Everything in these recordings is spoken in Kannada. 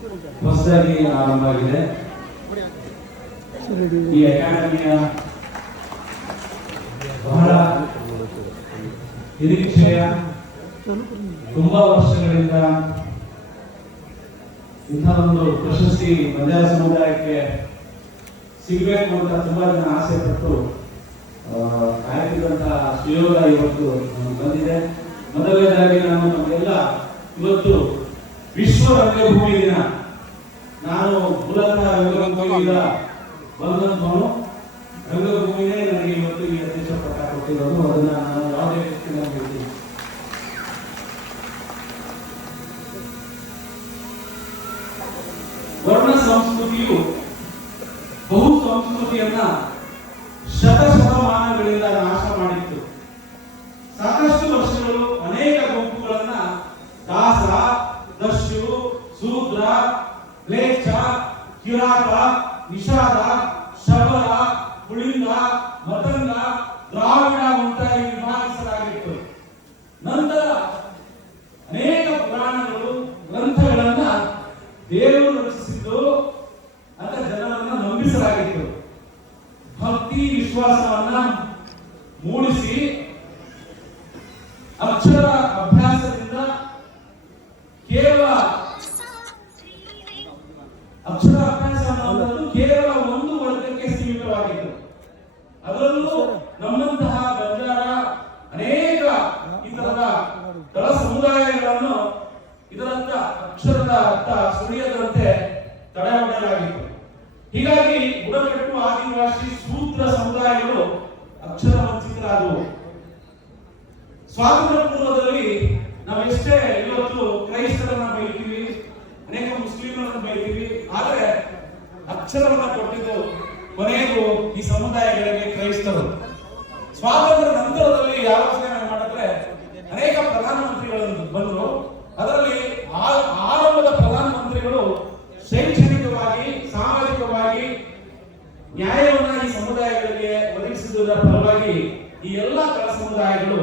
ಹೊಸದಾಗಿ ಆರಂಭ ಆಗಿದೆ. ಈ ಅಕಾಡೆಮಿಯ ಬಹಳ ನಿರೀಕ್ಷೆಯ ತುಂಬಾ ವರ್ಷಗಳಿಂದ ಇಂಥ ಒಂದು ಪ್ರಶಸ್ತಿ ಬಂಜಾರ ಸಮುದಾಯಕ್ಕೆ ಸಿಗಬೇಕು ಅಂತ ತುಂಬಾ ಜನ ಆಸೆ ಪಟ್ಟು ಕಾಯ್ತಿರುವಂತಹ ಸುಯೋಗ ಇವತ್ತು ನಮಗೆ ಬಂದಿದೆ. ಮೊದಲನೇದಾಗಿ ನಾನು ನಮಗೆಲ್ಲ ಇವತ್ತು ವಿಶ್ವ ರಂಗಭೂಮಿ ದಿನ. ನಾನು ಮೂಲತಃ ರಂಗಭೂಮಿಯಿಂದ ಬಂದಂಥವನು. ರಂಗಭೂಮಿನೇ ನನಗೆ ಇವತ್ತು ಈ ಅಧ್ಯಕ್ಷ ಪಟ್ಟ ಕೊಟ್ಟಿರೋದು. ಅದನ್ನ ನಾನು ಯಾವುದೇ ವ್ಯಕ್ತಿನ ಹೇಳ್ತೀನಿ. ವರ್ಣ ಸಂಸ್ಕೃತಿಯು ಬಹು ಸಂಸ್ಕೃತಿಯನ್ನ ಶತಶತಮಾನಗಳಿಂದ ನಾಶ ಮಾಡಿತ್ತು. ಸಾಕಷ್ಟು ವರ್ಷಗಳು ಅನೇಕ ಗುಂಪುಗಳನ್ನ ದಾಸ, ದಸ್ಯು, ಶೂದ್ರ, ಮ್ಲೇಚ್ಛ, ಕಿರಾತ, ನಿಷಾದ, ಶಬರ, ಪುಳಿಂಗ, ಮತಂಗ, ದ್ರಾವಿಡ ಮುಂತಾಗಿ ವಿಭಾಗಿಸಲಾಗಿತ್ತು. ನಂತರ ಅನೇಕ ಪುರಾಣಗಳು, ಗ್ರಂಥಗಳನ್ನ ದೇವರು ರಚಿಸಿದ್ದು ಅಂತ ಜನರನ್ನ ನಂಬಿಸಲಾಗಿತ್ತು. ಭಕ್ತಿ ವಿಶ್ವಾಸವನ್ನ ಮೂಡಿಸಿ ಅಕ್ಷರ ಅಭ್ಯಾಸದಿಂದ ಕೇವಲ ಅಕ್ಷರ ಅಭ್ಯಾಸ ಅನ್ನೋದು ಕೇವಲ ಒಂದು ವರ್ಗಕ್ಕೆ ಸೀಮಿತವಾಗಿತ್ತು. ಅದರಲ್ಲೂ ನಮ್ಮಂತಹ ಬಂಜಾರ ಅನೇಕ ಇತರದ ತಳ ಸಮುದಾಯಗಳನ್ನು ಇದರತ್ತ ಅಕ್ಷರದ ಅರ್ಥ ಸುಳಿಯದಂತೆ ತಡೆ ಹೊಡೆಯಲಾಗಿತ್ತು. ಹೀಗಾಗಿ ಬುಡಕಟ್ಟು, ಆದಿವಾಸಿ, ಶೂದ್ರ ಸಮುದಾಯಗಳು ಅಕ್ಷರ ವಂಚಿತರಾದವು. ಸ್ವಾತಂತ್ರ್ಯ ಪೂರ್ವದಲ್ಲಿ ನಾವೆಷ್ಟೇ ಇವತ್ತು ಕ್ರೈಸ್ತರನ್ನ ಬೈತೀವಿ, ಅನೇಕ ಮುಸ್ಲಿಮರನ್ನ ಬೈತೀವಿ, ಆದರೆ ಅಕ್ಷರವನ್ನ ಕೊಟ್ಟಿದ್ದು ಕೊನೆಗೂ ಈ ಸಮುದಾಯಗಳಿಗೆ ಕ್ರೈಸ್ತರು. ಸ್ವಾತಂತ್ರ್ಯ ನಂತರದಲ್ಲಿ ಯಾವ ಯೋಚನೆ ಮಾಡಿದ್ರೆ ಅನೇಕ ಪ್ರಧಾನಮಂತ್ರಿಗಳು ಬಂದರು. ಅದರಲ್ಲಿ ಆರಂಭದ ಪ್ರಧಾನಮಂತ್ರಿಗಳು ಶೈಕ್ಷಣಿಕವಾಗಿ, ಸಾಮಾಜಿಕವಾಗಿ ನ್ಯಾಯವನ್ನು ಈ ಸಮುದಾಯಗಳಿಗೆ ಒದಗಿಸುವುದರ ಫಲವಾಗಿ ಈ ಎಲ್ಲ ತಳ ಸಮುದಾಯಗಳು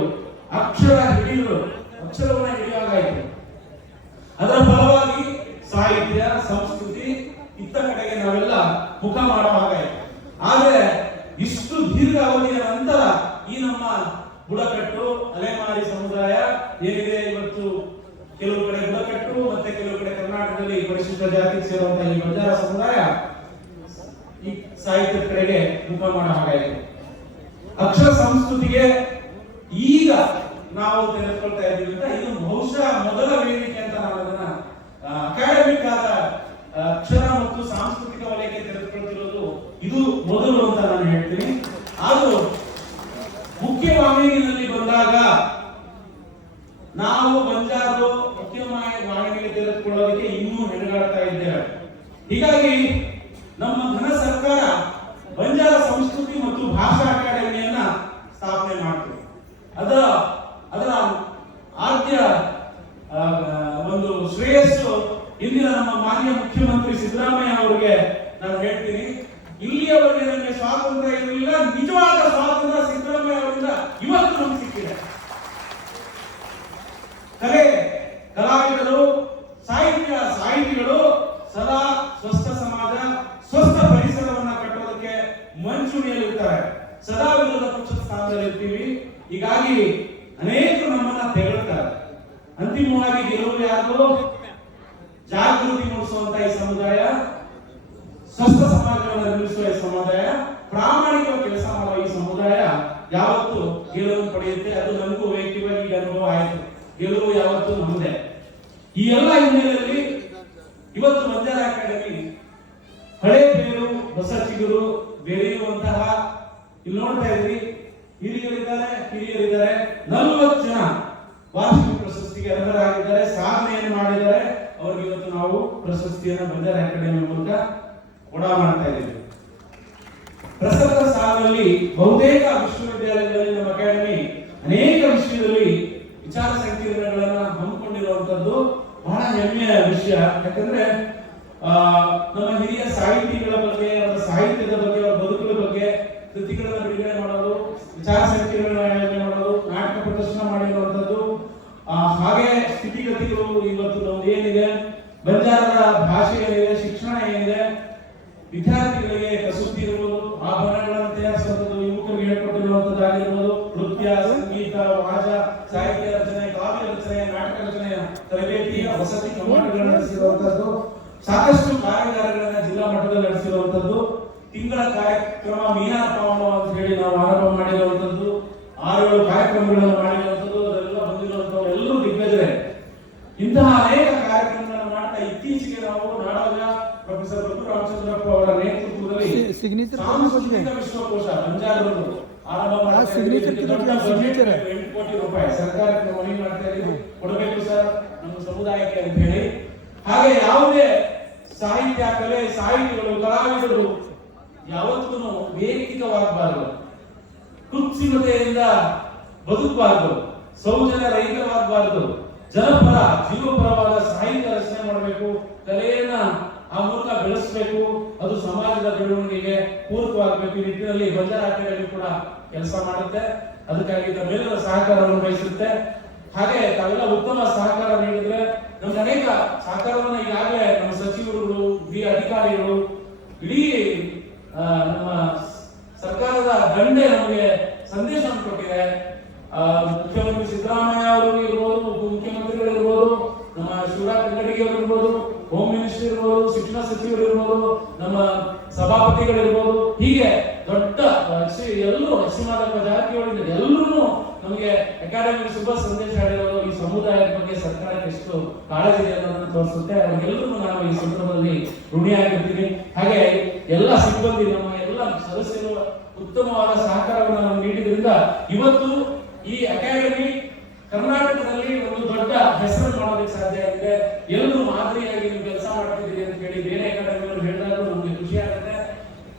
ಅಕ್ಷರವನ್ನ ಹಿಡಿಯುವಾಗಾಯಿತು. ಅದರ ಫಲವಾಗಿ ಸಾಹಿತ್ಯ, ಸಂಸ್ಕೃತಿ ಇತ್ತ ಕಡೆಗೆ ನಾವೆಲ್ಲ ಮುಖ ಮಾಡುವಾಗಾಯಿತು. ಆದರೆ ಇಷ್ಟು ದೀರ್ಘ ಅವಧಿಯ ನಂತರ ಈ ನಮ್ಮ ಬುಡಕಟ್ಟು ಅಲೆಮಾರಿ ಸಮುದಾಯ ಏನಿದೆ ಇವತ್ತು, ಕೆಲವು ಕಡೆ ಬುಡಕಟ್ಟು ಮತ್ತೆ ಕೆಲವು ಕಡೆ ಕರ್ನಾಟಕದಲ್ಲಿ ಪರಿಶಿಷ್ಟ ಜಾತಿಗೆ ಸೇರುವಂತಹ ಈ ಬಂಜಾರ ಸಮುದಾಯ ಈ ಸಾಹಿತ್ಯದ ಕಡೆಗೆ ಮುಖ ಮಾಡೋ ಹಾಗಾಯಿತು. ಅಕ್ಷರ ಸಂಸ್ಕೃತಿಗೆ ಈಗ ನಾವು ತೆಗೆದುಕೊಳ್ತಾ ಇದ್ದೀವಿ ಅಂತ ಇದು ಬಹುಶಃ ಮೊದಲ ವೇದಿಕೆ ಅಂತ ನಾವು ಅದನ್ನ ಅಕಾಡೆಮಿಕ್ ಆದ ಅಕ್ಷರ ಮತ್ತು ಸಾಂಸ್ಕೃತಿಕ ವಲಯಕ್ಕೆ ತೆಗೆದುಕೊಳ್ತಿರೋದು ಇದು ಮೊದಲು ಅಂತ ನಾನು ಹೇಳ್ತೀನಿ. ಆದರೂ ಮುಖ್ಯವಾಹಿನಿಯಲ್ಲಿ ಬಂದಾಗ ನಾವು ಬಂಜಾರು ಮುಖ್ಯವಾಹಿನಿಗೆ ತೆಗೆದುಕೊಳ್ಳೋದಕ್ಕೆ ಇನ್ನೂ ಹೆಣಗಾಡ್ತಾ ಇದ್ದೇವೆ. ಹೀಗಾಗಿ ನಮ್ಮ ಘನ ಸರ್ಕಾರ ಬಂಜಾರ ಸಂಸ್ಕೃತಿ ಮತ್ತು ಭಾಷಾ ಅಕಾಡೆಮಿಯನ್ನ ಸ್ಥಾಪನೆ ಮಾಡ್ತೀವಿ. ಅದರ ಆದ್ಯ ಒಂದು ಶ್ರೇಯಸ್ಸು ಇಂದಿನ ನಮ್ಮ ಮಾನ್ಯ ಮುಖ್ಯಮಂತ್ರಿ ಸಿದ್ದರಾಮಯ್ಯ ಅವರಿಗೆ ನಾನು ಹೇಳ್ತೀನಿ. ಇಲ್ಲಿಯವರೆಗೆ ನಮಗೆ ಸ್ವಾತಂತ್ರ್ಯ ಇರಲಿಲ್ಲ, ನಿಜವಾದ ಸ್ವಾತಂತ್ರ್ಯ ಸಿದ್ದರಾಮಯ್ಯ ಅವರಿಂದ ಇವತ್ತು ನಮ್ಗೆ ಸಿಕ್ಕಿದೆ. ಕಲೆ, ಕಲಾವಿದರು, ಸಾಹಿತಿಗಳು ಸದಾ ಸ್ವಸ್ಥ ಸಮಾಜ, ಸ್ವಸ್ಥ ಪರಿಸರವನ್ನ ಕಟ್ಟೋದಕ್ಕೆ ಮುಂಚೂಣಿಯಲ್ಲಿರ್ತಾರೆ. ಸದಾ ವಿರೋಧ ಪಕ್ಷದ ಸ್ಥಾನದಲ್ಲಿ ಇರ್ತೀವಿ. ಹೀಗಾಗಿ ಅನೇಕರು ನಮ್ಮನ್ನ ತೆಗಳ್ತಾರೆ. ಅಂತಿಮವಾಗಿ ಗೆಲುವು ಯಾರು? ಜಾಗೃತಿ ಮೂಡಿಸುವಂತ ಈ ಸಮುದಾಯ, ಸ್ವಸ್ಥ ಸಮಾಜವನ್ನು ನಿರ್ಮಿಸುವ ಈ ಸಮುದಾಯ, ಪ್ರಾಮಾಣಿಕ ಕೆಲಸ ಮಾಡುವ ಈ ಸಮುದಾಯ ಯಾವತ್ತು ಗೆಲುವು ಪಡೆಯುತ್ತೆ. ಅದು ನನಗೂ ವೈಯಕ್ತಿಕವಾಗಿ ಈಗ ಅನುಭವ ಆಯಿತು. ಗೆಲುವು ಯಾವತ್ತು ನಮ್ಮದೇ. ಈ ಎಲ್ಲ ಹಿನ್ನೆಲೆಯಲ್ಲಿ ಇವತ್ತು ಬಂಜಾರ ಅಕಾಡೆಮಿ ಹಳೆ ಬೇರು ಹೊಸ ಚಿಗುರು ಬೆಳೆಯುವಂತಹ, ಇಲ್ಲಿ ನೋಡ್ತಾ ಇದ್ರಿ ಹಿರಿಯರಿದ್ದಾರೆ. 40 ಜನ ವಾರ್ಷಿಕ ಪ್ರಶಸ್ತಿಗೆ ಅರ್ಹರಾಗಿದ್ದಾರೆ, ಸಾಧನೆಯನ್ನು ಮಾಡಿದ್ದಾರೆ. ಅವರಿಗೆ ಇವತ್ತು ನಾವು ಪ್ರಶಸ್ತಿಯನ್ನು ಬಂಜಾರ ಅಕಾಡೆಮಿ ಮೂಲಕ ಕೊಡಾ ಮಾಡ್ತಾ ಇದ್ದೀವಿ. ಪ್ರಸಕ್ತ ಸಾಲಿನಲ್ಲಿ ಬಹುತೇಕ ವಿಶ್ವವಿದ್ಯಾಲಯಗಳಲ್ಲಿ ನಮ್ಮ ಅಕಾಡೆಮಿ ಅನೇಕ ವಿಷಯದಲ್ಲಿ ವಿಚಾರ ಸಂಕಿರಣಗಳನ್ನ ಹಮ್ಮಿಕೊಂಡಿರುವಂತದ್ದು ಬಹಳ ಹೆಮ್ಮೆಯ ವಿಷಯ. ಯಾಕಂದ್ರೆ ನಮ್ಮ ಹಿರಿಯ ಸಾಹಿತಿಗಳ ಬಗ್ಗೆ, ಅವರ ಸಾಹಿತ್ಯದ ಬಗ್ಗೆ, ಅವರ ಬದುಕುಗಳ ಬಗ್ಗೆ ಕೃತಿಗಳನ್ನು ಬಿಡುಗಡೆ ಮಾಡೋದು, ವಿಚಾರ ಸಂಕಿರಣ ಆಯೋಜನೆ ಮಾಡೋದು, ನಾಟಕ ಪ್ರದರ್ಶನ ಮಾಡಿರುವಂತದ್ದು, ಹಾಗೆ ಸ್ಥಿತಿಗತಿಗಳು ಇವತ್ತು ನಮ್ದು ಏನಿದೆ ಬಂಜಾರ ಭಾಷೆ ಏನಿದೆ, ಶಿಕ್ಷಣ ಏನಿದೆ, ವಿದ್ಯಾರ್ಥಿಗಳಿಗೆ ಕಸೂತಿ ಇರ್ಬೋದು, ಆಭರಣಗಳನ್ನು ತಯಾರಿಸುವಂಥದ್ದು, ಯುವಕರಿಗೆ ಹೇಳ್ಕೊಟ್ಟಿರುವಂತದ್ದಾಗಿರ್ಬೋದು, ನೃತ್ಯ, ಸಂಗೀತ, ವಾಚ, ಸಾಹಿತ್ಯ ರಚನೆ, ಕಾವ್ಯ ರಚನೆ, ನಾಟಕ ರಚನೆಯ ತರಬೇತಿ, ವಸತಿ ಕಮಾಂಡ್ಗಳನ್ನು ನಡೆಸಿರುವಂತದ್ದು, ಸಾಕಷ್ಟು ಕಾರ್ಯಾಗಾರಗಳನ್ನ ಜಿಲ್ಲಾ ಮಟ್ಟದಲ್ಲಿ ನಡೆಸಿರುವಂತದ್ದು, ತಿಂಗಳ ಕಾರ್ಯಕ್ರಮ ಮೀನಾ ಪಾವನ ಅಂತ ಹೇಳಿ ನಾವು ಆರಂಭ ಮಾಡಿರುವಂತದ್ದು, 6-7 ಕಾರ್ಯಕ್ರಮಗಳನ್ನು ಮಾಡಿರುವಂತದ್ದು, ಅದೆಲ್ಲ ಬಂದಿರುವಂತಹ ಎಲ್ಲರೂ ದಿಗ್ಗಜರೇ. ಇಂತಹ ಅನೇಕ ಕಾರ್ಯಕ್ರಮಗಳನ್ನು ಮಾಡ್ತಾ ಇತ್ತೀಚೆಗೆ ನಾವು ನಾಡೋಜ ಪ್ರೊಫೆಸರ್ ರಾಮಚಂದ್ರಪ್ಪ ಅವರ ನೇತೃತ್ವದಲ್ಲಿ ಸಾಂಸ್ಕೃತಿಕ ವಿಶ್ವಕೋಶ ಬಂಜಾರವನ್ನು ಆರಂಭ ಮಾಡ್ತಾ ಇದ್ದೀವಿ. 8 ಕೋಟಿ ರೂಪಾಯಿ ಸರ್ಕಾರಕ್ಕೆ ಮನವಿ ಮಾಡ್ತಾ ಇದ್ದೀವಿ, ಕೊಡಬೇಕು ಸರ್ ನಮ್ಮ ಸಮುದಾಯಕ್ಕೆ ಅಂತ ಹೇಳಿ. ಹಾಗೆ ಯಾವುದೇ ಸಾಹಿತ್ಯ, ಕಲೆ, ಸಾಹಿತಿಗಳು, ಕಲಾವಿದರು ಯಾವತ್ತೂ ವೇದಿಕವಾಗಬಾರದು, ಕುತ್ಸಿಮತೆಯಿಂದ ಬದುಕಬಾರದು, ಸೌಜನ್ಯ ರಹಿತವಾಗಬಾರದು, ಜನಪರ ಜೀವಪರವಾದ ಸಾಹಿತ್ಯ ರಚನೆ ಮಾಡಬೇಕು, ಕಲೆಯನ್ನ ಆ ಮೂಲಕ ಬೆಳೆಸಬೇಕು, ಅದು ಸಮಾಜದ ಬೆಳವಣಿಗೆಗೆ ಪೂರಕವಾಗಬೇಕು. ಈ ನಿಟ್ಟಿನಲ್ಲಿ ಬಂಜಾರ ಅಕಾಡೆಮಿ ಕೂಡ ಕೆಲಸ ಮಾಡುತ್ತೆ, ಅದಕ್ಕಾಗಿ ತಮ್ಮೆಲ್ಲರ ಸಹಕಾರವನ್ನು ಬಯಸುತ್ತೆ. ಹಾಗೆ ತಾವೆಲ್ಲ ಉತ್ತಮ ಸಹಕಾರ ನೀಡಿದ್ರೆ ನಮ್ಗೆ ಅನೇಕ ಸಹಕಾರವನ್ನು ಈಗಾಗಲೇ ನಮ್ಮ ಸಚಿವರುಗಳು, ಹಿರಿಯ ಅಧಿಕಾರಿಗಳು, ಇಡೀ ನಮ್ಮ ಸರ್ಕಾರದ ದಂಡೆ ನಮಗೆ ಸಂದೇಶವನ್ನು ಕೊಟ್ಟಿದೆ. ಮುಖ್ಯಮಂತ್ರಿ ಸಿದ್ದರಾಮಯ್ಯ ಅವರು ಇರ್ಬೋದು, ಉಪಮುಖ್ಯಮಂತ್ರಿಗಳು ಇರ್ಬೋದು, ನಮ್ಮ ಶಿವರಾಜ್ ತಂಗಡಿಗೆ ಅವರು ಇರ್ಬೋದು, ಹೋಮ್ ಮಿನಿಸ್ಟರ್ ಇರ್ಬೋದು, ಶಿಕ್ಷಣ ಸಚಿವರು ಇರ್ಬೋದು, ನಮ್ಮ ಸಭಾಪತಿಗಳಿರ್ಬೋದು, ಹೀಗೆ ದೊಡ್ಡ ಎಲ್ಲರೂ ಅಕ್ಷಮಾದಪ್ಪ ಜಾರಕಿಹೊಳಿ ಎಲ್ಲರೂ ನಮಗೆ ಅಕಾಡೆಮಿ ಶುಭ ಸಂದೇಶ ಹೇಳಿರೋದು ಈ ಸಮುದಾಯದ ಬಗ್ಗೆ ಸರ್ಕಾರಕ್ಕೆ ಎಷ್ಟು ಕಾಳಜಿ ಇದೆ ಅನ್ನೋದನ್ನು ತೋರಿಸುತ್ತೆ. ಅವರಿಗೆಲ್ಲರೂ ನಾನು ಈ ಸಂದರ್ಭದಲ್ಲಿ ಋಣಿಯಾಗಿರ್ತೀನಿ. ಹಾಗೆ ಎಲ್ಲ ಸಿಬ್ಬಂದಿ, ನಮ್ಮ ಎಲ್ಲ ಸದಸ್ಯರು ಉತ್ತಮವಾದ ಸಹಕಾರವನ್ನು ನಾವು ನೀಡಿದ್ರಿಂದ ಇವತ್ತು ಈ ಅಕಾಡೆಮಿ ಕರ್ನಾಟಕದಲ್ಲಿ ಒಂದು ದೊಡ್ಡ ಹೆಸರು ಮಾಡೋದಕ್ಕೆ ಸಾಧ್ಯ ಆಗಿದೆ. ಎಲ್ಲರೂ ಮಾದರಿಯಾಗಿ ನೀವು ಕೆಲಸ ಮಾಡ್ತಿದ್ದೀರಿ ಅಂತ ಹೇಳಿ ಬೇರೆ ಅಕಾಡೆಮಿಗಳು ಹೇಳಿದಾಗ ನಮ್ಗೆ ಖುಷಿ ಆಗುತ್ತೆ.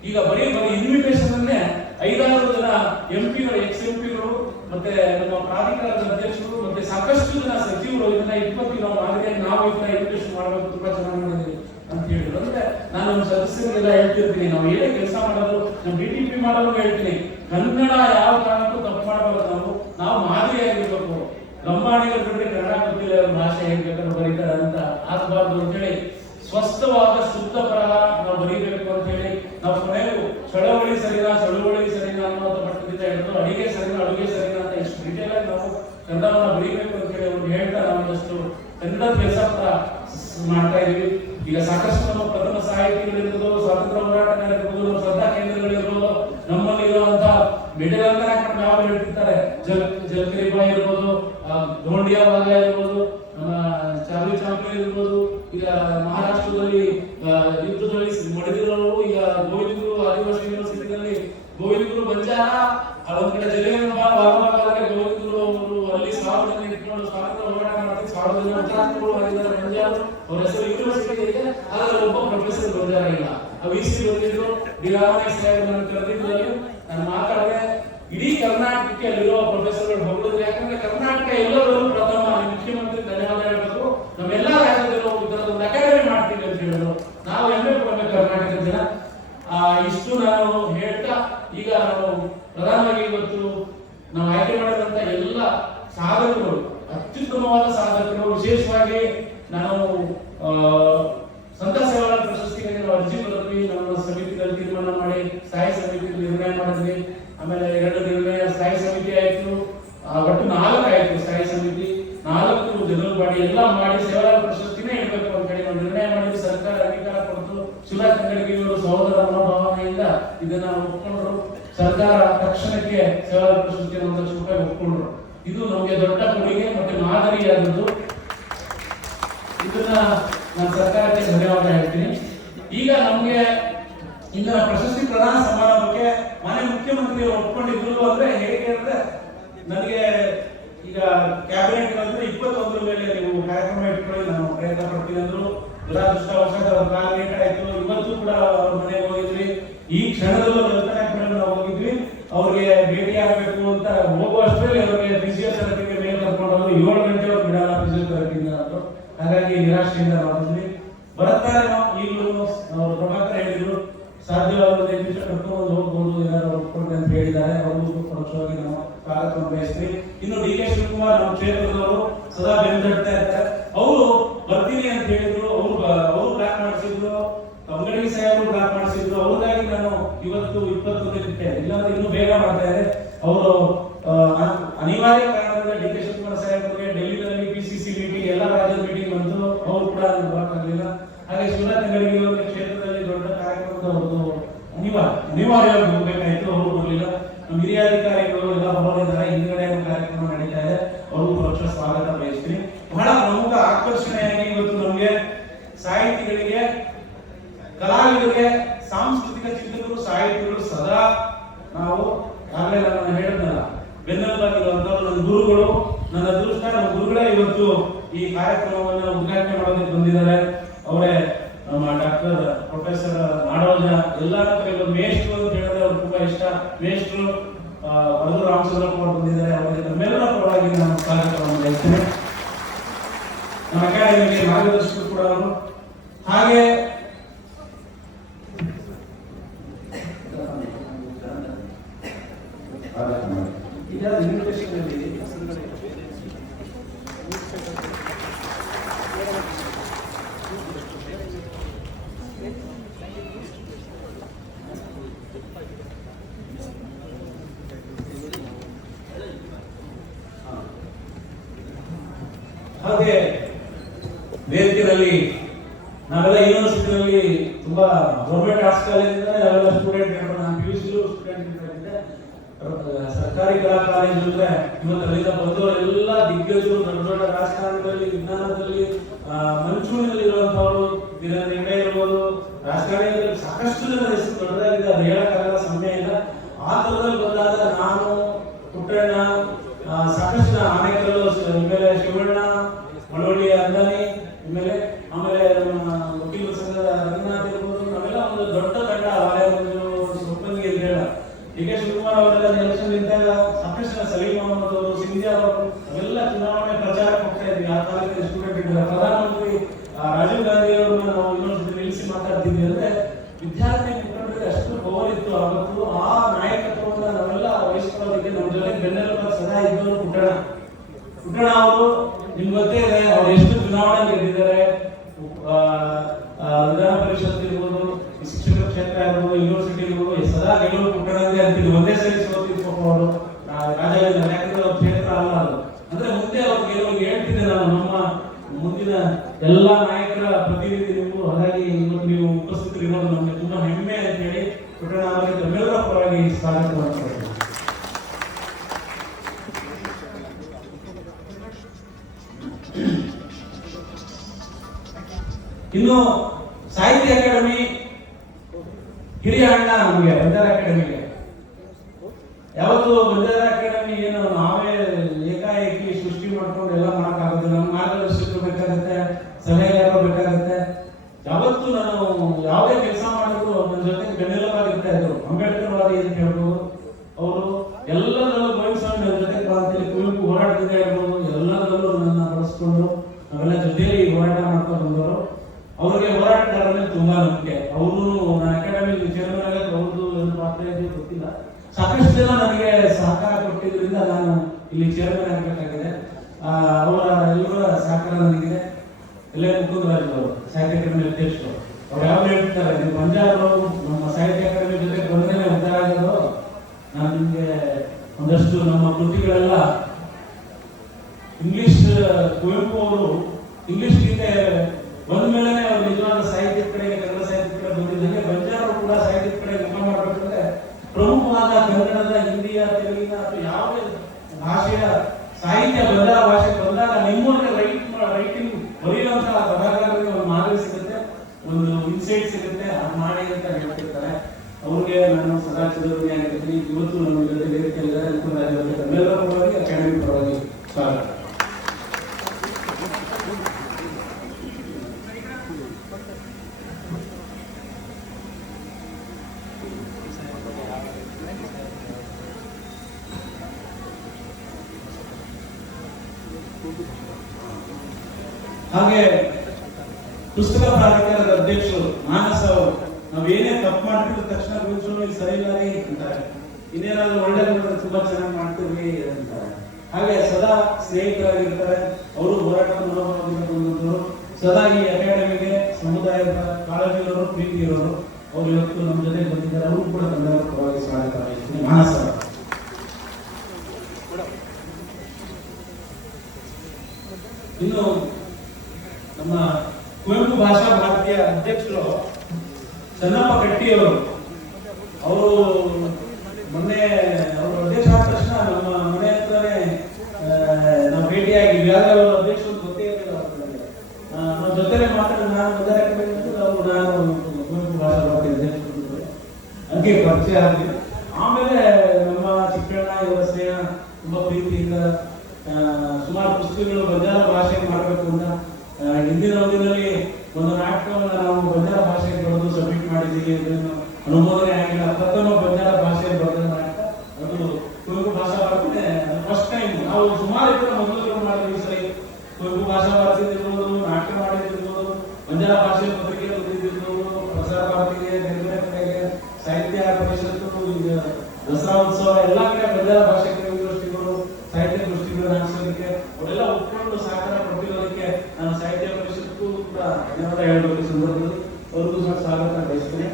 ಈಗ ಬರೀ ಇನ್ವಿಟೇಷನ್ ಅನ್ನೇ 5-6 ಜನ ಎಂಪಿಗಳು, ಎಕ್ಸ್ ಎಂಪಿಗಳು, ಮತ್ತೆ ನಮ್ಮ ಪ್ರಾಧಿಕಾರದ ಅಧ್ಯಕ್ಷರು, ಮತ್ತೆ ಸಾಕಷ್ಟು ಜನ ಸಚಿವರು ಇದನ್ನ 20 ನಾವು ಮಾದರಿಯಾಗಿ ನಾವು ಇದನ್ನ ಇನ್ವಿಟೇಷನ್ ಮಾಡಬೇಕು, ತುಂಬಾ ಚೆನ್ನಾಗಿ ಮಾಡಿದ್ವಿ ಅಂತ ಹೇಳಿದ್ರು. ಅಂದ್ರೆ ನಾನು ನಮ್ಮ ಸದಸ್ಯರಿಗೆಲ್ಲ ಹೇಳ್ತಿರ್ತೀನಿ, ನಾವು ಏನೇ ಕೆಲಸ ಮಾಡೋದು, ನಮ್ಮ DTP ಮಾಡೋದು ಹೇಳ್ತೀನಿ, ಕನ್ನಡ ಯಾವ ಕಾರಣಕ್ಕೂ ತಪ್ಪು ಮಾಡಬಾರದು, ನಾವು ಮಾದರಿಯಾಗಿರ್ಬೇಕು. ಲಂಬಾಣಿಗಳ ಬಿಟ್ಟರೆ ಕನ್ನಡ ಗೊತ್ತಿಲ್ಲ, ಭಾಷೆ ಹೇಳ್ಬೇಕಾದ್ರೆ ಬರೀತಾರೆ ಅಂತ ಆಗಬಾರ್ದು ಅಂತ ಹೇಳಿ ಸ್ವಸ್ಥವಾದ ಶುದ್ಧ ಬರಹ ನಾವು ಬರೀಬೇಕು ಅಂತ ಹೇಳಿ ನಾವು ಕೊನೆಗೂ ಚಳವಳಿ ಸರಿನಾ ಅನ್ನೋ ಮಟ್ಟದಿಂದ ಹಿಡಿದು ಅಡಿಗೆ ಸರಿನಾ ಅಂತ ಎಷ್ಟು ಡೀಟೇಲ್ ಆಗಿ ನಾವು ಕನ್ನಡವನ್ನ ಬರೀಬೇಕು ಅಂತ ಹೇಳಿ ಅವ್ರು ಹೇಳ್ತಾ ನಾವೊಂದಷ್ಟು ಕನ್ನಡ ಕೆಲಸ ಮಾಡ್ತಾ ಇದೀವಿ. ಈಗ ಸಾಕಷ್ಟು ನಮ್ಮ ಪ್ರಥಮ ಸಾಹಿತಿಗಳಿರ್ಬೋದು, ಸ್ವಾತಂತ್ರ್ಯ ಹೋರಾಟಗಾರರಿರ್ಬೋದು, ನಮ್ಮ ಶ್ರದ್ಧಾ ಕೇಂದ್ರಗಳಿರ್ಬೋದು, ನಮ್ಮಲ್ಲಿ ಇರುವಂತಹ ಮಿಡಲ್ ಅಂತ ಯಾವ ಹೇಳ್ತಿರ್ತಾರೆ, ಜಲ್ಕರಿ ಬಾಯಿ ಇರ್ಬೋದು, ಗೋಂಡಿಯಾ ಭಾಗ ಇರ್ಬೋದು, ನಮ್ಮ ಚಾರ್ಲಿ ಚಾಂಪಿಯನ್ ಇರ್ಬೋದು, ಈಗ ಮಹಾರಾಷ್ಟ್ರದಲ್ಲಿ ಯುದ್ಧದಲ್ಲಿ ಮಡಿದಿರೋರು, ಈಗ ಗೋವಿಂದಗುರು ಆದಿವಾಸಿ ಯೂನಿವರ್ಸಿಟಿನಲ್ಲಿ ಗೋವಿಂದಗುರು ಬಂಜಾರ, ಒಂದ್ ಕಡೆ ಜಿಲ್ಲೆಯನ್ನು ಗೋವಿಂದಗುರು ಅವರು ಅಲ್ಲಿ 1000 ಜನ ಇಟ್ಕೊಂಡು ಸ್ವಾತಂತ್ರ್ಯ ಹೋರಾಟ ಮಾಡ್ತಾರೆ, 1000 ಜನ ಹುತಾತ್ಮಗಳು ಆಗಿದ್ದಾರೆ ಬಂಜಾರು. ಅವ್ರ ಹೆಸರು ಯೂನಿವರ್ಸಿಟಿ ಇದೆ, ಆದ್ರೆ ಒಬ್ಬ ಪ್ರೊಫೆಸರ್ ಬಂಜಾರ ಇಲ್ಲ. VC ಬಂದಿದ್ರು, ಡಿರಾಮಣೇಶ್ ಸಾಹೇಬ್ ಕರೆದಿದ್ರು, ನಾನು ಮಾತಾಡಿದೆ. ಇಡೀ ಕರ್ನಾಟಕಕ್ಕೆ ಅಲ್ಲಿರೋ ಪ್ರೊಫೆಸರ್ಗಳು ಹೊಗಳಿದ್ರು, ಯಾಕಂದ್ರೆ ಕರ್ನಾಟಕ ಎಲ್ಲರೂ ಪ್ರಥಮ, ಮುಖ್ಯಮಂತ್ರಿ ಧನ್ಯವಾದ ಹೇಳ್ಬೇಕು, ನಮ್ಮೆಲ್ಲ ರಾಜ್ಯದಲ್ಲೂ ಒಂದು ಅಕಾಡೆಮಿ ಮಾಡ್ತೀವಿ ಅಂತ ಹೇಳಿದ್ರು. ನಾವು ಹೆಮ್ಮೆ ಪಡ್ಬೇಕು ಕರ್ನಾಟಕದ ಜನ. ಇಷ್ಟು ನಾನು ಹೇಳ್ತಾ, ಈಗ ನಾವು ಪ್ರಧಾನವಾಗಿ ಇವತ್ತು ನಾವು ಆಯ್ಕೆ ಮಾಡಿದಂತ ಎಲ್ಲ ಸಾಧಕರು, ಅತ್ಯುತ್ತಮವಾದ ಸಾಧಕರು, ವಿಶೇಷವಾಗಿ ನಾವು ಸಂತ ಸೇವಾ ಪ್ರಶಸ್ತಿಗಾಗಿ ನಾವು ಅರ್ಜಿ ಬರೆದ್ವಿ, ನಮ್ಮ ಸಮಿತಿಯಲ್ಲಿ ತೀರ್ಮಾನ ಮಾಡಿ ಸ್ಥಾಯಿ ಸಮಿತಿಯಲ್ಲಿ ನಿರ್ಣಯ ಮಾಡಿದ್ವಿ. ಆಮೇಲೆ 2 ನಿರ್ಣಯ ಸ್ಥಾಯಿ ಸಮಿತಿ ಆಯ್ತು, ಒಟ್ಟು 4 ಆಯ್ತು ಸ್ಥಾಯಿ ಸಮಿತಿ, 4 ಜನರಲ್ ಬಾಡಿ ಎಲ್ಲ ಮಾಡಿ ಸೇವಾ ಪ್ರಶಸ್ತಿನೇ ಇಡಬೇಕು ಅಂತ ಹೇಳಿ ನಾವು ನಿರ್ಣಯ ಮಾಡಿದ್ವಿ. ಸರ್ಕಾರ ಅಂಗೀಕಾರ ಕೊಡ್ತು. ಶಿವರಾಜ್ ತಂಗಡಗಿ ಅವರು ಸಹೋದರ ಮನೋಭಾವನೆಯಿಂದ ಇದನ್ನ ಒಪ್ಕೊಂಡ್ರು. ಸರ್ಕಾರ ತಕ್ಷಣಕ್ಕೆ ಸೇವಾ ಪ್ರಶಸ್ತಿಯನ್ನು 1 ಲಕ್ಷ ರೂಪಾಯಿ ಒಪ್ಕೊಂಡ್ರು. ಇದು ನಮಗೆ ದೊಡ್ಡ ಕೊಡುಗೆ ಮತ್ತೆ ಮಾದರಿಯಾದದ್ದು. ಇದನ್ನ ನಾನು ಸರ್ಕಾರಕ್ಕೆ ಧನ್ಯವಾದ ಹೇಳ್ತೀನಿ. ಈಗ ನಮ್ಗೆ ಇಂದಿನ ಪ್ರಶಸ್ತಿ ಪ್ರದಾನ ಸಮಾರಂಭಕ್ಕೆ ಮನೆ ಮುಖ್ಯಮಂತ್ರಿಯವರು ಒಪ್ಕೊಂಡಿದ್ರು. ಅಂದ್ರೆ ಹೇಗೆ ಅಂದ್ರೆ, ನನಗೆ ಈಗ ಕ್ಯಾಬಿನೆಟ್ ಅಂದ್ರೆ 21 ಮೇಲೆ ನೀವು ಕಾರ್ಯಕ್ರಮ ಇಟ್ಕೊಳ್ಳಿ, ನಾನು ಪ್ರಯತ್ನ ಪಡ್ತೀನಿ ಅಂದ್ರು. ದುರಾದೃಷ್ಟವಶಾತ್ ಅವ್ರ ಕಾಲ ಲೇಟ್ ಆಯ್ತು. ಇವತ್ತು ಕೂಡ ಅವ್ರ ಮನೆಗೆ ಹೋಗಿದ್ವಿ. ಈ ಕ್ಷಣದಲ್ಲೂ ನಾವು ಹೋಗಿದ್ವಿ, ಅವ್ರಿಗೆ ಭೇಟಿ ಆಗ್ಬೇಕು ಅಂತ ಹೋಗುವಷ್ಟರಲ್ಲಿ ಅವ್ರಿಗೆ ಫಿಸಿಯೋಥೆರಪಿಗೆ ಮೇಲೆ ಕರ್ಕೊಂಡು ಹೋದ್ರು. 7 ಗಂಟೆ ಅವ್ರು ಬಿಡಲ್ಲ ಫಿಸಿಯೋಥೆರಪಿಯಿಂದ ಅಂದ್ರು. ಹಾಗಾಗಿ ನಿರಾಶೆಯಿಂದ ಮಾಡಿದ್ವಿ. ಬರ್ತಾರೆ ಈಗಲೂ ಅವ್ರು ಪ್ರಭಾಕರ್ ಹೇಳಿದ್ರು, ಸಾಧ್ಯವಾಗದೆ ಕರ್ಕೊಂಡು ಹೋಗ್ಬೋದು, ಏನಾದ್ರು ಒಪ್ಕೊಂಡು ಅಂತ ಹೇಳಿದ್ದಾರೆ. ಅವ್ರಿಗೂ ಪರೋಕ್ಷವಾಗಿ ನಾವು ಸ್ವಾಗತ ಬಯಸ್ತೀವಿ. ಇನ್ನು DK ಶಿವಕುಮಾರ್ ನಮ್ಮ ಕ್ಷೇತ್ರದವರು ಸದಾ ಬೆಂಬಲಿಸ್ತಾ ಇರ್ತಾರೆ. ಅವರು ಬರ್ತೀನಿ ಅಂತ ಹೇಳಿದ್ರು. ಅವರು ಇವತ್ತು 21 ಇರುತ್ತೆ, ಇಲ್ಲಾಂದ್ರೆ ಇನ್ನೂ ಬೇಗ ಮಾಡ್ತಾ ಇದ್ದಾರೆ. ಅವರು ಅನಿವಾರ್ಯ ಕಾರಣದಿಂದ ಡಿ ಕೆ ಶಿವಕುಮಾರ್ ಸಾಹೇಬರಿಗೆ ಡೆಲ್ಲಿನಲ್ಲಿ ಪಿಸಿಸಿ ಮೀಟಿಂಗ್, ಎಲ್ಲ ರಾಜ್ಯದ ಮೀಟಿಂಗ್ ಬಂತು, ಅವರು ಕೂಡ ಬರೋಕ್ಕಾಗಲಿಲ್ಲ. ಹಾಗೆ ಶಿವರಾಜ್ ತಂಗಡಿಗೆ ಅವರ ಕ್ಷೇತ್ರದಲ್ಲಿ ದೊಡ್ಡ ಕಾರ್ಯಕ್ರಮದ ಒಂದು ಅನಿವಾರ್ಯವಾಗಿ ಹೋಗಬೇಕಾಯ್ತು, ಅವರು ಬರಲಿಲ್ಲ. ನಮ್ಮ ಹಿರಿಯ ಅಧಿಕಾರಿಗಳು ಎಲ್ಲ ಹೊರಗಿದ್ದಾರೆ, ಹಿಂದ್ಗಡೆ ಕಾರ್ಯಕ್ರಮ ನಡೀತಾ ಇದೆ, ಅವರು ಪಕ್ಷ ಸ್ವಾಗತ ಬಯಸ್ತೀನಿ. ಬಹಳ ಪ್ರಮುಖ ಆಕರ್ಷಣೆಯಾಗಿ ಇವತ್ತು ನಮಗೆ ಸಾಹಿತಿಗಳಿಗೆ, ಕಲಾವಿದರಿಗೆ, ಸಾಂಸ್ಕೃತಿಕ ಚಿಂತಕರು, ಸಾಹಿತಿಗಳು ಸದಾ ನಾವು ಆಗಲೇ ನಾನು ಹೇಳಿದ್ನಲ್ಲ, ಬೆನ್ನೆಲುಬಾಗಿರುವಂತವರು ನನ್ನ ಗುರುಗಳು, ನನ್ನ ಅದೃಷ್ಟ. ನಮ್ಮ ಗುರುಗಳೇ ಇವತ್ತು ಈ ಕಾರ್ಯಕ್ರಮವನ್ನು ಉದ್ಘಾಟನೆ ಮಾಡೋದಕ್ಕೆ ಬಂದಿದ್ದಾರೆ. ಅವರೇ ನಮ್ಮ ಡಾಕ್ಟರ್ ಪ್ರೊಫೆಸರ್ ನಾಡೋಜ, ಎಲ್ಲರ ಕೈಗಳು ಮೇಷ್ಟ್ರು ಅಂತ ಹೇಳಿದ್ರೆ ಅವ್ರು ತುಂಬಾ ಇಷ್ಟ. ಮೇಷ್ಟ್ರು ಬರದೂರು ರಾಮಚಂದ್ರಪ್ಪ ಅವರು ಬಂದಿದ್ದಾರೆ, ಅವರಿಗೆ ನಮ್ಮೆಲ್ಲರ ಪರವಾಗಿ ನಾನು ಸ್ವಾಗತವನ್ನು ಬಯಸ್ತೇನೆ. ನಮ್ಮ ಅಕಾಡೆಮಿಗೆ ಮಾರ್ಗದರ್ಶಕರು ಕೂಡ ಅವರು. ಹಾಗೆ ಹಾಗೆ ವೇದಿಕೆಯಲ್ಲಿ ನಾವೆಲ್ಲ ಯೂನಿವರ್ಸಿಟಿಯಲ್ಲಿ ತುಂಬಾ ಗೌರ್ಮೆಂಟ್ ಆರ್ಟ್ಸ್ ಕಾಲೇಜಿಂದ ನಾವೆಲ್ಲ ಸ್ಟೂಡೆಂಟ್, ನಾನು PUC ಸ್ಟೂಡೆಂಟ್ ಇದ್ದೆ. ಸರ್ಕಾರಿ ಕಲಾ ಕಾಲೇಜು ಅಂದ್ರೆ ಇವತ್ತು ಅಲ್ಲಿಂದ ಬಂದವರೆಲ್ಲ ದಿಗ್ಗಜರು, ದೊಡ್ಡ ದೊಡ್ಡ ರಾಜಕಾರಣದಲ್ಲಿ, ವಿಜ್ಞಾನದಲ್ಲಿ ಮಂಚೂಣಿಯಲ್ಲಿ ಇರುವಂತವರು, ವೀರೇಂದ್ರ ಹೆಗ್ಗಡೆ ಇರ್ಬೋದು, ರಾಜಕಾರಣಿಗಳಲ್ಲಿ ಸಾಕಷ್ಟು ಜನ ಹೆಸರು ದೊಡ್ಡದಾಗಿದೆ, ಅದು ಹೇಳಕ್ಕಾಗಲ್ಲ, ಸಮಯ ಇಲ್ಲ. ಆ ತರದಲ್ಲಿ ಬಂದಾಗ ನಾನು, ಪುಟ್ಟಣ್ಣ, ಸಾಕಷ್ಟು ಆಮೇಕಲ್ಲು, ಆಮೇಲೆ ಶಿವಣ್ಣ, ಮಳವಳ್ಳಿ ಅಂದಾನಿ, ಆಮೇಲೆ ನಮ್ಮ ವಕೀಲರ ಸಂಘದ ರಂಗನಾಥ್ ಇರ್ಬೋದು, ನಾವೆಲ್ಲ ಒಂದು ದೊಡ್ಡ ತಂಡ. ಅವರೇ ಒಂದು ಸ್ವಪ್ಪನಿಗೆ ಹೇಳ ಡಿ ಕೆ ಶಿವಕುಮಾರ್ ಅವರೆಲ್ಲ ಎಲೆಕ್ಷನ್ ನಿಂತಾಗ ಸಾಕಷ್ಟು ಸಲೀಂ ಅಹಮದ್ ಅವರು, ಸಿಂಧಿಯಾ ಅವರು, ಅವೆಲ್ಲ ಚುನಾವಣೆ ಪ್ರಚಾರಕ್ಕೆ ಹೋಗ್ತಾ ಇದ್ವಿ. ಆ ಕಾಲಕ್ಕೆ ಸ್ಟೂಡೆಂಟ್ ಇದ್ದಾರೆ. ಪ್ರಧಾನಮಂತ್ರಿ ರಾಜೀವ್ ಗಾಂಧಿ ಅವರನ್ನ ನಾವು ಯೂನಿವರ್ಸಿಟಿ ನಿಲ್ಲಿಸಿ ಮಾತಾಡ್ತಿದ್ವಿ ಅಂದ್ರೆ ವಿದ್ಯಾರ್ಥಿ ಮುಖಂಡರಿಗೆ ಅಷ್ಟು ಪವರ್ ಇತ್ತು ಅವತ್ತು. ಆ ನಾಯಕತ್ವವನ್ನು ನಾವೆಲ್ಲ ವಹಿಸ್ಕೊಳ್ಳೋದಕ್ಕೆ ನಮ್ಮ ಜೊತೆ ಬೆನ್ನೆಲುಬಾಗಿ ಸದಾ ಇದ್ದವರು ಪುಟ್ಟಣ ಅವರು. ನಿಮ್ಗೆ ಗೊತ್ತೇ ಇದೆ ಅವ್ರು ಎಷ್ಟು ಚುನಾವಣೆ ಗೆದ್ದಿದ್ದಾರೆ. ವಿಧಾನ ಪರಿಷತ್ ಇರ್ಬೋದು, ಶಿಕ್ಷಕರ ಕ್ಷೇತ್ರ ಇರ್ಬೋದು, ಯೂನಿವರ್ಸಿಟಿ ಇರ್ಬೋದು, ಸದಾ ಗೆಲುವು ಪುಟ್ಟಣದೇ ಅಂತಿದ್ರು. ಒಂದೇ ಸರಿ ಸೋತಿದ್ರು ಅವರು ರಾಜ್ಯದಿಂದ, ಯಾಕಂದ್ರೆ ಅವ್ರ ಕ್ಷೇತ್ರ ಅಲ್ಲ ಅದು. ಅಂದ್ರೆ ಮುಂದೆ ಅವ್ರ ಗೆಲುವಿಗೆ ಹೇಳ್ತಿದ್ದೆ ನಾನು, ನಮ್ಮ ಮುಂದಿನ ಎಲ್ಲಾ ನಾಯಕರ ಪ್ರತಿನಿಧಿ ನೀವು. ಹಾಗಾಗಿ ಇವತ್ತು ನೀವು ಉಪಸ್ಥಿತರಿರೋದು ನಮಗೆ ತುಂಬಾ ಹೆಮ್ಮೆ ಅಂತ ಹೇಳಿ ಪುಟ್ಟಣ ಅವರಿಗೆ ತಮ್ಮೆಲ್ಲರ ಪರವಾಗಿ ಸ್ವಾಗತ ಮಾಡ್ತಾರೆ. ಇನ್ನು ಸಾಹಿತ್ಯ ಅಕಾಡೆಮಿ ಹಿರಿಯ ಅಣ್ಣ ನಮಗೆ ಬಂಜಾರ ಅಕಾಡೆಮಿಗೆ. ಯಾವತ್ತು ಬಂಜಾರ ಅಕಾಡೆಮಿ ಏನು ನಾವೇ ಏಕಾಏಕಿ ಸೃಷ್ಟಿ ಮಾಡ್ಕೊಂಡು ಎಲ್ಲ ಮಾಡೋಕ್ಕಾಗೋದಿಲ್ಲ. ನಮ್ಮ ಮಾರ್ಗದರ್ಶಕರು ಬೇಕಾಗುತ್ತೆ, ಸಲಹೆಗಾರರು ಬೇಕಾಗುತ್ತೆ. ಯಾವತ್ತು ನಾನು ಯಾವುದೇ ಕೆಲಸ ಮಾಡಿದ್ರು ನನ್ನ ಜೊತೆಗೆ ಬೆನ್ನೆಲುಬಾಗಿರ್ತಾ ಇದ್ರು. ಅಂಬೇಡ್ಕರ್ ವಾದಿ ಅಂತ ಹೇಳ್ಬೋದು ಅವರು. ಎಲ್ಲದರಲ್ಲೂ ಗೋವಿಂದಸ್ವಾಮಿ ನನ್ನ ಜೊತೆಗೆ ಅಂತೇಳಿ ಕುವೆಂಪು ಹೋರಾಟದಿಂದ ಇರ್ಬೋದು, ಎಲ್ಲದರಲ್ಲೂ ನನ್ನ ಬಳಸ್ಕೊಂಡ್ರು. ನಾವೆಲ್ಲ ಜೊತೆಯಲ್ಲಿ ಹೋರಾಟ ಮಾಡ್ಕೊಂಡು ಬಂದವರು. ಅವ್ರಿಗೆ ಹೋರಾಟಗಾರರ ಮೇಲೆ ತುಂಬಾ ನಂಬಿಕೆ. ಅವರು ನನ್ನ ಅಕಾಡೆಮಿ ಚೇರ್ಮನ್ ಆಗಕ್ಕೆ ಅವ್ರದ್ದು ಏನು ಪಾತ್ರ ಇದೆ ಗೊತ್ತಿಲ್ಲ. ಸಾಕಷ್ಟು ಜನ ನನಗೆ ಸಹಕಾರ ಕೊಟ್ಟಿದ್ರಿಂದ ನಾನು ಇಲ್ಲಿ ಚೇರ್ಮನ್ ಆಗಬೇಕಾಗಿದೆ. ಅವರ ಎಲ್ಲರ ಸಹಕಾರ ನನಗಿದೆ. ಎಲ್ಲೇ ಮುಕುಂದರಾಜ್ ಅವರು ಸಾಹಿತ್ಯ ಅಕಾಡೆಮಿ ಅಧ್ಯಕ್ಷರು, ಅವ್ರು ಯಾವ ಹೇಳ್ತಾರೆ, ನೀವು ಬಂಜಾರು ನಮ್ಮ ಸಾಹಿತ್ಯ ಅಕಾಡೆಮಿ ಜೊತೆ ಬಂದ್ರೆ ಉದ್ಧಾರ ಆಗೋದು. ನಾನು ನಿಮ್ಗೆ ಒಂದಷ್ಟು ನಮ್ಮ ಕೃತಿಗಳೆಲ್ಲ ಇಂಗ್ಲಿಷ್, ಕುವೆಂಪು ಅವರು ಇಂಗ್ಲಿಷ್ ಗೀತೆ ಬಂದ್ಮೇಲೆ ಅವ್ರು ನಿಜವಾದ ಸಾಹಿತ್ಯದ ಕಡೆಗೆ, ಕನ್ನಡ ಸಾಹಿತ್ಯದ ಕಡೆ ಬಂದಿದ್ದಂಗೆ ಬಂಜಾರರು ಕೂಡ ಸಾಹಿತ್ಯದ ಕಡೆ ಮುಖ ಮಾಡಬೇಕಂದ್ರೆ ಪ್ರಮುಖವಾದ ಕನ್ನಡದ, ಹಿಂದಿಯ, ತೆಲುಗಿನ ಅಥವಾ ಯಾವುದೇ ಭಾಷೆಯ ಸಾಹಿತ್ಯ ಬಂಜಾರ ಭಾಷೆಗೆ ಬಂದಾಗ ನಿಮ್ಮೊಳಗೆ ರೈಟಿಂಗ್ ಬರೆಯುವಂತಹ ಬರಹಗಾರರಿಗೆ ಒಂದು ಮಾದರಿ ಸಿಗುತ್ತೆ, ಒಂದು ಇನ್ಸೈಟ್ ಸಿಗುತ್ತೆ. ಅದು ಮಾಡಿ ಅಂತ ಹೇಳ್ತಿರ್ತಾರೆ. ಅವ್ರಿಗೆ ನಾನು ಸದಾ ಚಿರಋಣಿ ಆಗಿರ್ತೀನಿ. ಇವತ್ತು ನಮ್ಮ ಜೊತೆ ವೇದಿಕೆಯಲ್ಲಿದ್ದಾರೆ ತಮ್ಮೆಲ್ಲರ ಪರವಾಗಿ, ಅಕಾಡೆಮಿ ಪರವಾಗಿ ಸ್ವಾಗತ. ಹಾಗೆ ಪುಸ್ತಕ ಪ್ರಾಧಿಕಾರದ ಅಧ್ಯಕ್ಷರು ಮಾನಸ ಅವರು, ನಾವೇನೇ ತಪ್ಪು ಮಾಡ್ತಿದ್ದ ತಕ್ಷಣ ಗುರುಚೂರು ಸರಿ ಇಲ್ಲ ರೀ ಅಂತಾರೆ, ಇನ್ನೇನಾದ್ರೂ ಒಳ್ಳೆ ತುಂಬಾ ಚೆನ್ನಾಗಿ ಮಾಡ್ತೀವಿ ಅಂತಾರೆ. ಹಾಗೆ ಸದಾ ಸ್ನೇಹಿತರಾಗಿರ್ತಾರೆ. ಅವರು ಹೋರಾಟ ಮನೋಭಾವದಿಂದ ಬಂದವರು. ಸದಾ ಈ ಅಕಾಡೆಮಿಗೆ, ಸಮುದಾಯದ ಕಾಳಜಿ ಇರೋರು, ಪ್ರೀತಿ ಇರೋರು. ಅವರು ಇವತ್ತು ನಮ್ಮ ಜೊತೆ ಬಂದಿದ್ದಾರೆ. ಅವರು ಕೂಡ ತಂಡದ ಪರವಾಗಿ ಸ್ವಾಗತ ಬಯಸ್ತೀನಿ. ಮಾನಸ ಇನ್ನು ನಮ್ಮ ಕುವೆಂಪು ಭಾಷಾ ಭಾರತಿಯ ಅಧ್ಯಕ್ಷರು ಚನ್ನಪ್ಪ ಕಟ್ಟಿಯವರು, ಅವರು ಮೊನ್ನೆ ಅವರು ಅಧ್ಯಕ್ಷ ಆದ ತಕ್ಷಣ ನಮ್ಮ ಮನೆ ಹತ್ರನೇ ನಾವು ಭೇಟಿಯಾಗಿ ಯಾರು ಅಧ್ಯಕ್ಷರು ಗೊತ್ತೇ ಇರಲಿಲ್ಲ. ನಮ್ಮ ಜೊತೆನೆ ಮಾತಾಡಿ ನಾನು ಅವರು ನಾನು ಕುವೆಂಪು ಭಾಷಾ ಭಾರತಿ ಅಧ್ಯಕ್ಷರು ಹಂಗೆ ಪರಿಚಯ ಆಗಿ, ಆಮೇಲೆ ನಮ್ಮ ಚಿಕ್ಕಣ್ಣ ಇವರ ಸ್ನೇಹ ತುಂಬಾ ಪ್ರೀತಿಯಿಂದ ಸುಮಾರು ಪುಸ್ತಕಗಳು ಬಂಜಾರ ಭಾಷೆಗೆ ಮಾಡಬೇಕು ಅಂತ ಹಿಂದಿನ ದಿನದಲ್ಲಿ ಒಂದು ನಾಟಕವನ್ನು ನಾವು ಬಂಜಾರ ಭಾಷೆಗೆ ಬರೆದು ಸಬ್ಮಿಟ್ ಮಾಡಿದ್ದೀವಿ. ಅದನ್ನು ಅನುಮೋದನೆ ಆಗಿಲ್ಲ. ಪ್ರಥಮ ಬಂಜಾರ ಭಾಷೆಯಲ್ಲಿ ಬರೆದ ನಾಟಕ ಅದು ಕುವೆಂಪು ಭಾಷಾ ಭಾರತಿ. ಫಸ್ಟ್ ಟೈಮ್ ನಾವು ಸುಮಾರು ಇತರ ಮೊದಲು ಮಾಡಿದ್ವಿ. ಸರಿ, ಕುವೆಂಪು ಭಾಷಾ ಭಾರತಿ ಇರ್ಬೋದು, ನಾಟಕ ಮಾಡಿದಿರ್ಬೋದು, ಬಂಜಾರ ಭಾಷೆ ಪತ್ರಿಕೆ ಓದಿದಿರ್ಬೋದು, ಪ್ರಸಾರ ಭಾರತಿಗೆ, ಬೇರೆ ಕಡೆಗೆ, ಸಾಹಿತ್ಯ ಪರಿಷತ್ತು, ಈಗ ದಸರಾ ಉತ್ಸವ ಎಲ್ಲ ಕಡೆ ಬಂಜಾರ ಭಾಷೆ ಗೋಷ್ಠಿಗಳು, ಸಾಹಿತ್ಯ ಗೋಷ್ಠಿಗಳು ನಡೆಸೋದಕ್ಕೆ ಅವರೆಲ್ಲ ಒಪ್ಪಿಕೊಂಡು ಸಹಕಾರ ಕೊಟ್ಟಿರೋದಕ್ಕೆ ನಾನು ಸಾಹಿತ್ಯ ಪರಿಷತ್ತು ಕೂಡ ಧನ್ಯವಾದ ಹೇಳಬೇಕು. ಸಂದರ್ಭದಲ್ಲಿ ಅವ್ರಿಗೂ ಸಹ ಸ್ವಾಗತ ಬಯಸ್ತೇನೆ.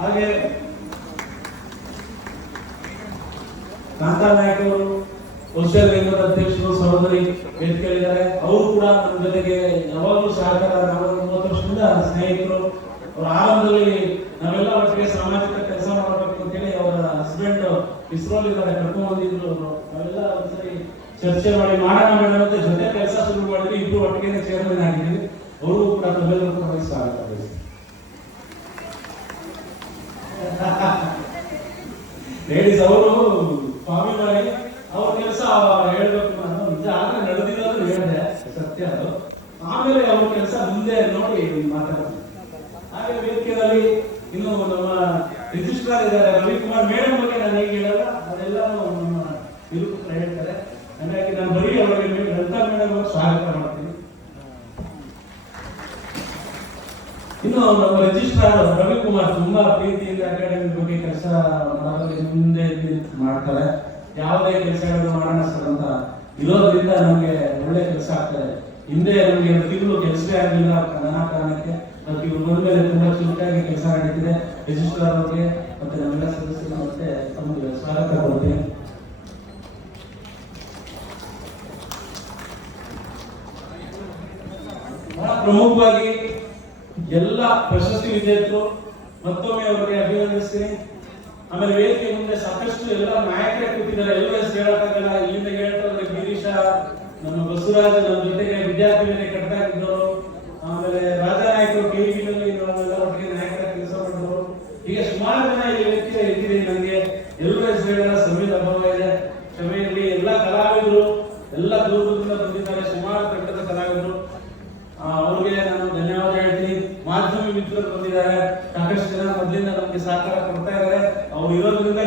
ಹಾಗೆ ಕಾಂತಾ ನಾಯಕ್ ಅವರು ಕೌಶಲ್ಯ ಲಿಂಗದ ಅಧ್ಯಕ್ಷರು ಸಹೋದರಿ ವೇದಿಕೆಯಲ್ಲಿದ್ದಾರೆ. ಅವರು ಕೂಡ ನಮ್ಮ ಜೊತೆಗೆ ಯಾವಾಗಲೂ ಸಹಕಾರ, ನಾವು 30 ವರ್ಷದಿಂದ ಸ್ನೇಹಿತರು. ಅವರ ಆರಂಭದಲ್ಲಿ ನಾವೆಲ್ಲ ಒಟ್ಟಿಗೆ ಸಾಮಾಜಿಕ ಕೆಲಸ ಮಾಡಬೇಕು ಅಂತೇಳಿ ಅವರ ಹಸ್ಬೆಂಡ್ ಇಸ್ರೋಲ್ ಇದ್ದಾರೆ, ಕರ್ಕೊಂಡು ಬಂದಿದ್ರು. ನಾವೆಲ್ಲ ಒಂದ್ಸರಿ ಚರ್ಚೆ ಮಾಡಿ ಮಾಡೋಣ ಮೇಡಮ್ ಅಂತ ಜೊತೆ ಕೆಲಸ ಶುರು ಮಾಡಿದ್ವಿ. ಇಬ್ರು ಒಟ್ಟಿಗೆ ಚೇರ್ಮನ್ ಆಗಿದ್ದೀವಿ. ಅವರು ಕೂಡ ತಮ್ಮೆಲ್ಲರೂ ಸ್ವಾಗತ ಬಯಸ್ತೀನಿ. ಲೇಡೀಸ್ ಅವರು ಸ್ವಾಮಿ ಮಾಡಿ ಅವ್ರ ಕೆಲಸ ಹೇಳ್ಬೇಕು. ನಾನು ನಿಜ ಆದ್ರೆ ನಡೆದಿರೋದು ಹೇಳಿದೆ, ಸತ್ಯ ಅದು. ಆಮೇಲೆ ಅವ್ರ ಕೆಲಸ ಮುಂದೆ ನೋಡಿ ಮಾತಾಡ್ತೀನಿ. ಹಾಗೆ ವೇದಿಕೆಯಲ್ಲಿ ಇನ್ನು ನಮ್ಮ ರಿಜಿಸ್ಟ್ರಾರ್ ಇದ್ದಾರೆ ರವಿಕುಮಾರ್ ಮೇಡಮ್ ಬಗ್ಗೆ ನಾನು ಹೇಗೆ ಹೇಳಲ್ಲ, ಅದೆಲ್ಲ ನಮ್ಮ ನಿರೂಪಕರು ಹೇಳ್ತಾರೆ. ಹಾಗಾಗಿ ನಾನು ಬರೀ ಅವರಿಗೆ ಲಲಿತಾ ಮೇಡಮ್ ಸ್ವಾಗತ ಮಾಡ್ತೀನಿ. ಇನ್ನು ನಮ್ಮ ರಿಜಿಸ್ಟ್ರಾರ್ ರವಿಕುಮಾರ್ ತುಂಬಾ ಪ್ರೀತಿಯಿಂದ ಅಕಾಡೆಮಿ ಬಗ್ಗೆ ಕೆಲಸ ಮಾಡೋದ್ರಲ್ಲಿ ಮುಂದೆ ಮಾಡ್ತಾರೆ. ಯಾವುದೇ ಕೆಲಸಗಳನ್ನು ಮಾಡೋಣ ಸರ್ ಅಂತ ಇರೋದ್ರಿಂದ ನಮಗೆ ಒಳ್ಳೆ ಕೆಲಸ ಆಗ್ತದೆ. ಹಿಂದೆ ನಮಗೆ ತಿಂಗಳು ಕೆಲಸವೇ ಆಗಲಿಲ್ಲ ನಾನಾ ಕಾರಣಕ್ಕೆ. ಮತ್ತು ಇವ್ರು ಬಂದ ಮೇಲೆ ತುಂಬಾ ಚುರುಕಾಗಿ ಕೆಲಸ ನಡೀತಿದೆ. ರಿಜಿಸ್ಟ್ರಾರ್ ಅವರಿಗೆ ಮತ್ತೆ ನಮ್ಮೆಲ್ಲ ಸದಸ್ಯರು ಮತ್ತೆ ತಮಗೆ ಸ್ವಾಗತ ಕೊಡ್ತೀನಿ. ಬಹಳ ಪ್ರಮುಖವಾಗಿ ಎಲ್ಲ ಪ್ರಶಸ್ತಿ ವಿಜೇತರು ಮತ್ತೊಮ್ಮೆ ಅವರಿಗೆ ಅಭಿನಂದಿಸ್ತೀನಿ. ಆಮೇಲೆ ವೇದಿಕೆ ಮುಂದೆ ಸಾಕಷ್ಟು ಎಲ್ಲ ನಾಯಕರೇ ಕೂತಿದ್ದಾರೆ. ಎಲ್ಲರೂ ಹೆಸರು ಹೇಳಕ್ಕಾಗಲ್ಲ. ಇಲ್ಲಿಂದ ಹೇಳ್ತಾರೆ ಗಿರೀಶ, ನಮ್ಮ ಬಸವರಾಜ, ನಮ್ಮ ಜೊತೆಗೆ ವಿದ್ಯಾರ್ಥಿ ಮೇಲೆ ಕಟ್ಟಾಗಿದ್ದವರು, ಆಮೇಲೆ ರಾಜಾನಾಯಕರು, ಕೆವಿನಲ್ಲಿ ನಾವೆಲ್ಲ ಒಟ್ಟಿಗೆ ನಾಯಕರ ಕೆಲಸ ಮಾಡಿದವರು, ಹೀಗೆ ಸುಮಾರು ಜನ ಈ ವೇದಿಕೆ ಇದ್ದೀರಿ. ನನಗೆ ಎಲ್ಲರೂ ಹೆಸರು ಹೇಳಲ್ಲ, ಸಮಯದ ಅಭಾವ ಇದೆ, ಕ್ಷಮೆಯಲ್ಲಿ. ಎಲ್ಲ ಕಲಾವಿದರು ಎಲ್ಲ ದೂರದಿಂದ ಬಂದಿದ್ದಾರೆ, ಸುಮಾರು ತಂಡದ ಕಲಾವಿದರು. ಅವ್ರಿಗೆ ನಾನು ಧನ್ಯವಾದ ಹೇಳ್ತೀನಿ. ಮಾಧ್ಯಮ ಮಿತ್ರರು ಬಂದಿದ್ದಾರೆ, ಸಾಕಷ್ಟು ಜನ ಮೊದಲಿಂದ ನಮಗೆ ಸಹಕಾರ ಕೊಡ್ತಾ ಇದ್ದಾರೆ. ಅವ್ರು ಇರೋದ್ರಿಂದ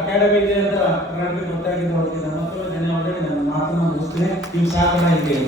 ಅಕಾಡೆಮಿ ಇದೆ ಅಂತ ಕರ್ನಾಟಕ ಗೊತ್ತಾಗಿದ್ದು ಅವ್ರಿಗೆ ನನ್ನ ಧನ್ಯವಾದ ಹೇಳಿ ನನ್ನ ಮಾತನ್ನು ಮುಗಿಸ್ತೇನೆ. ನಿಮ್ಮ ಸಹಕಾರ ಇದೆ.